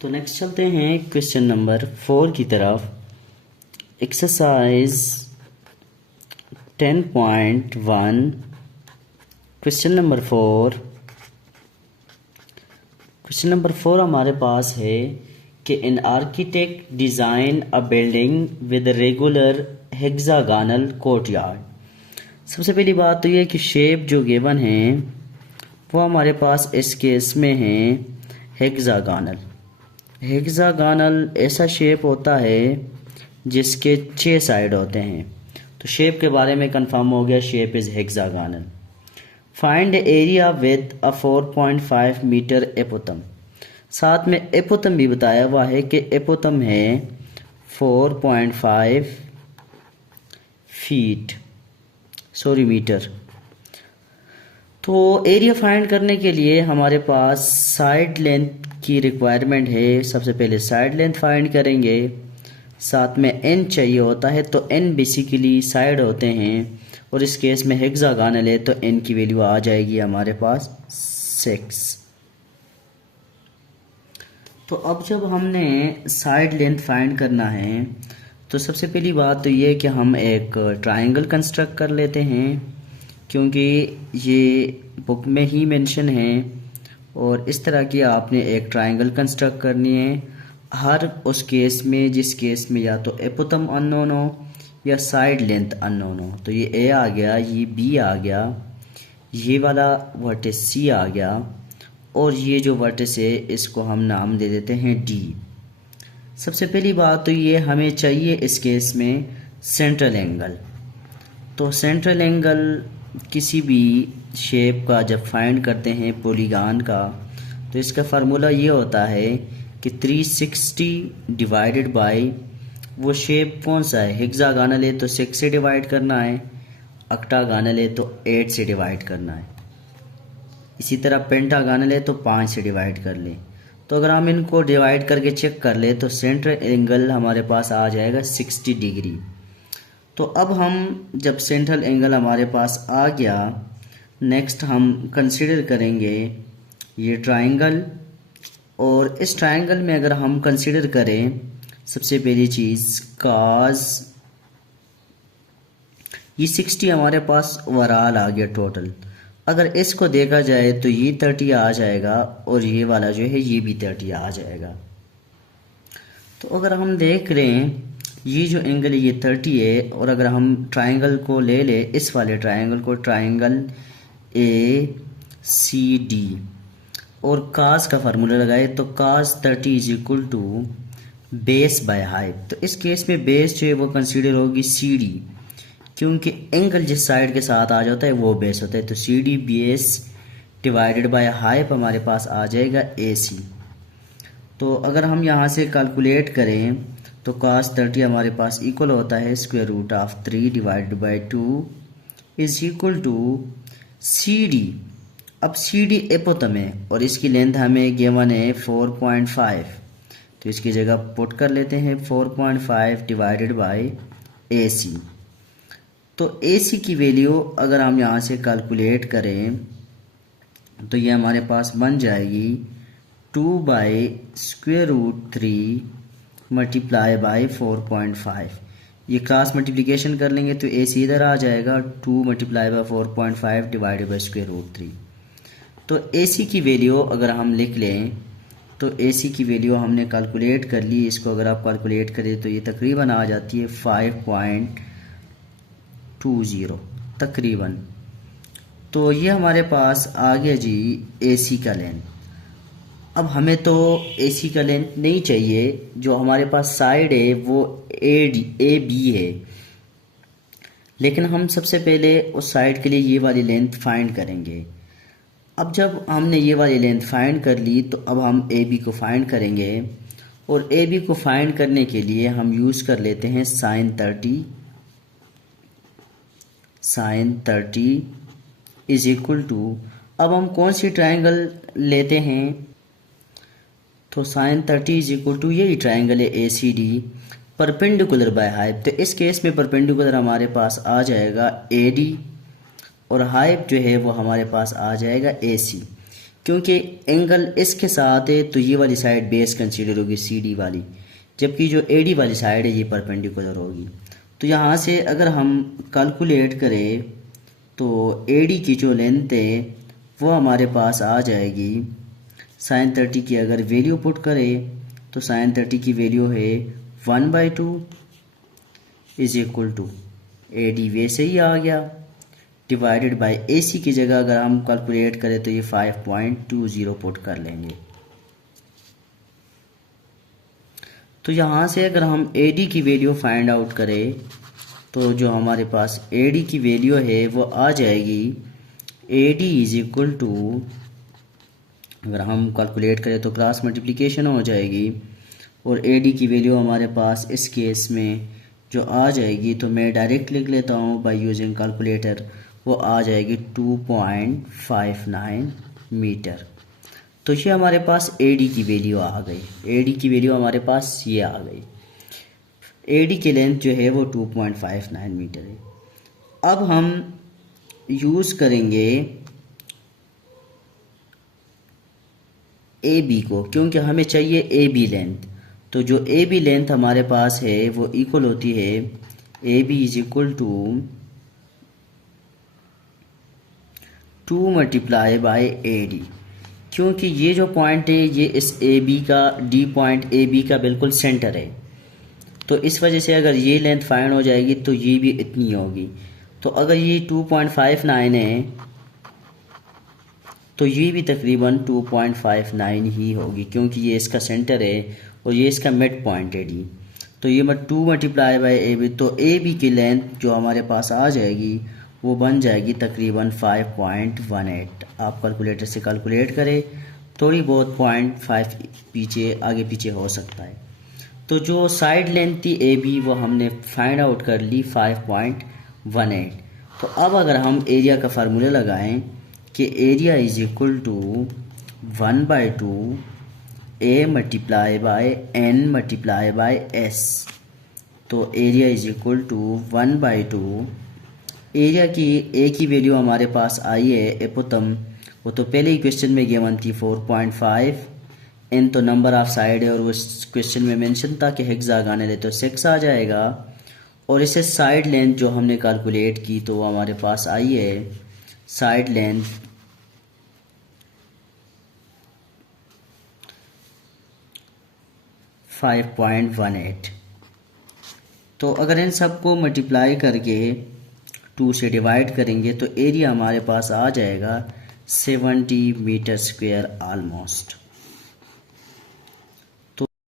तो नेक्स्ट चलते हैं क्वेश्चन नंबर 4 की तरफ। एक्सरसाइज 10.1 क्वेश्चन नंबर 4 हमारे पास है कि an architect design a building with regular hexagonal courtyard. सबसे पहली बात तो ये कि शेप जो गिवन है वो हमारे पास इस केस में है हेक्सागोनल। ऐसा शेप होता है जिसके 6 साइड होते हैं। तो शेप के बारे में कंफर्म हो गया, shape is hexagonal. Find area with a 4.5 metre apothem. साथ में एपोतम भी बताया हुआ है कि एपोतम है 4.5 मीटर। तो एरिया फाइंड करने के लिए हमारे पास साइड लेंथ की रिक्वायरमेंट है। सबसे पहले साइड लेंथ फाइंड करेंगे, साथ में एन चाहिए होता है। तो एन बेसिकली साइड होते हैं और इस केस में हेक्सागोनल है तो एन की वैल्यू आ जाएगी हमारे पास 6। तो अब जब हमने साइड लेंथ फाइंड करना है तो सबसे पहली बात तो ये कि हम एक ट्रायंगल कंस्ट्रक्ट कर लेते हैं, क्योंकि ये बुक में ही मेंशन है और इस तरह की आपने एक ट्रायंगल कंस्ट्रक्ट करनी है हर उस केस में जिस केस में या तो एपोतम अननोन हो या साइड लेंथ अननोन हो। तो ये ए आ गया, ये बी आ गया, ये वाला वर्टेक्स सी आ गया और ये जो वर्टेक्स है इसको हम नाम दे देते हैं डी। सबसे पहली बात तो ये हमें चाहिए इस केस में सेंट्रल एंगल। तो सेंट्रल एंगल किसी भी शेप का जब फाइंड करते हैं पॉलीगॉन का, तो इसका फार्मूला ये होता है कि 360 डिवाइडेड बाय वो शेप कौन सा है। हेक्सागोनल है तो 6 से डिवाइड करना है, ऑक्टागोनल है तो 8 से डिवाइड करना है, इसी तरह पेंटागोनल है तो 5 से डिवाइड कर लें। तो अगर हम इनको डिवाइड करके चेक कर ले तो सेंट्रल एंगल हमारे पास आ जाएगा 60 डिग्री। तो अब हम जब सेंट्रल एंगल हमारे पास आ गया, नेक्स्ट हम कंसीडर करेंगे ये ट्रायंगल। और इस ट्रायंगल में अगर हम कंसीडर करें सबसे पहली चीज़ काज, ये 60 हमारे पास ओवरऑल आ गया टोटल। अगर इसको देखा जाए तो ये 30 आ जाएगा और ये वाला जो है ये भी 30 आ जाएगा। तो अगर हम देख रहे हैं ये जो एंगल है ये 30 है और अगर हम ट्रायंगल को ले ले, इस वाले ट्रायंगल को, ट्रायंगल ए सी डी और कास का फार्मूला लगाए तो cos 30 is equal to base by height. तो इस केस में बेस जो है वो कंसीडर होगी सी डी, क्योंकि एंगल जिस साइड के साथ आ जाता है वो बेस होता है। तो C D base divided by height हमारे पास आ जाएगा ए सी। तो अगर हम यहाँ से कैलकुलेट करें तो cos 30 हमारे पास इक्वल होता है square root of 3 divided by 2 is equal to C D. अब सी डी एपोतम है और इसकी लेंथ हमें गिवन है 4.5, तो इसकी जगह पुट कर लेते हैं 4.5 डिवाइडेड बाई ए सी। तो ए सी की वैल्यू अगर हम यहाँ से कैलकुलेट करें तो ये हमारे पास बन जाएगी 2 by square root 3 multiply by 4.5। ये क्रॉस मल्टीप्लिकेशन कर लेंगे तो ए सी इधर आ जाएगा, 2 multiply by 4.5 divided by square root 3। तो ए सी की वैल्यू अगर हम लिख लें तो ए सी की वैल्यू हमने कैलकुलेट कर ली। इसको अगर आप कैलकुलेट करें तो ये तकरीबन आ जाती है 5.20 तकरीबन। तो ये हमारे पास आ गया जी ए सी का लेंथ। अब हमें तो ए सी का लेंथ नहीं चाहिए, जो हमारे पास साइड है वो ए बी है, लेकिन हम सबसे पहले उस साइड के लिए ये वाली लेंथ फाइंड करेंगे। अब जब हमने ये वाली लेंथ फाइंड कर ली तो अब हम ए बी को फाइंड करेंगे और ए बी को फाइंड करने के लिए हम यूज़ कर लेते हैं साइन 30 इज इक्वल टू, अब हम कौन सी ट्रायंगल लेते हैं तो साइन 30 इज इक्वल टू यही ट्रायंगल है A C D perpendicular by hyp. तो इस केस में परपेंडिकुलर हमारे पास आ जाएगा ए डी और हाइप जो है वो हमारे पास आ जाएगा ए सी, क्योंकि एंगल इसके साथ है तो ये वाली साइड बेस कंसीडर होगी सी डी वाली, जबकि जो ए डी वाली साइड है ये परपेंडिकुलर होगी। तो यहाँ से अगर हम कैलकुलेट करें तो ए डी की जो लेंथ है वो हमारे पास आ जाएगी साइन 30 की अगर वैल्यू पुट करें तो साइन 30 की वैल्यू है 1/2 is equal to A D वैसे ही आ गया, डिवाइडेड बाय ए सी की जगह अगर हम कैलकुलेट करें तो ये 5.20 पुट कर लेंगे। तो यहाँ से अगर हम ए डी की वैल्यू फाइंड आउट करें तो जो हमारे पास ए डी की वैल्यू है वो आ जाएगी A D is equal to, अगर हम कैलकुलेट करें तो क्रॉस मल्टीप्लिकेशन हो जाएगी और ए डी की वैल्यू हमारे पास इस केस में जो आ जाएगी तो मैं डायरेक्ट लिख लेता हूँ बाय यूजिंग कैलकुलेटर, वो आ जाएगी 2.59 मीटर। तो ये हमारे पास ए डी की वैल्यू आ गई, ए डी की वैल्यू हमारे पास ये आ गई। ए डी की लेंथ जो है वो 2.59 मीटर है। अब हम यूज़ करेंगे ए बी को, क्योंकि हमें चाहिए ए बी लेंथ। तो जो ए बी लेंथ हमारे पास है वो इक्वल होती है A B is equal to 2 multiply by A D, क्योंकि ये जो पॉइंट है ये इस ए बी का, डी पॉइंट ए बी का बिल्कुल सेंटर है। तो इस वजह से अगर ये लेंथ फाइंड हो जाएगी तो ये भी इतनी होगी। तो अगर ये 2.59 है तो ये भी तकरीबन 2.59 ही होगी, क्योंकि ये इसका सेंटर है और ये इसका मिड पॉइंट है डी। तो ये 2 मल्टीप्लाई बाय ए बी, तो ए बी की लेंथ जो हमारे पास आ जाएगी वो बन जाएगी तकरीबन 5.18। आप कैलकुलेटर से कैलकुलेट करें, थोड़ी बहुत 0.5 पीछे आगे पीछे हो सकता है। तो जो साइड लेंथ थी ए बी वो हमने फाइंड आउट कर ली 5.18। तो अब अगर हम एरिया का फार्मूला लगाएं कि area is equal to 1/2 a multiply by n multiply by s, तो area is equal to 1/2। Area की ए की वैल्यू हमारे पास आई है एपोतम, वो तो पहले ही क्वेश्चन में गिवन थी 4.5। एन तो नंबर ऑफ साइड है और उस क्वेश्चन में मेंशन था कि हेक्सागोनल है तो 6 आ जाएगा। और इसे साइड लेंथ जो हमने कैलकुलेट की तो वो हमारे पास आई है साइड लेंथ 5.18। तो अगर इन सबको मल्टीप्लाई करके 2 से डिवाइड करेंगे तो एरिया हमारे पास आ जाएगा 70 मीटर स्क्वायर ऑलमोस्ट।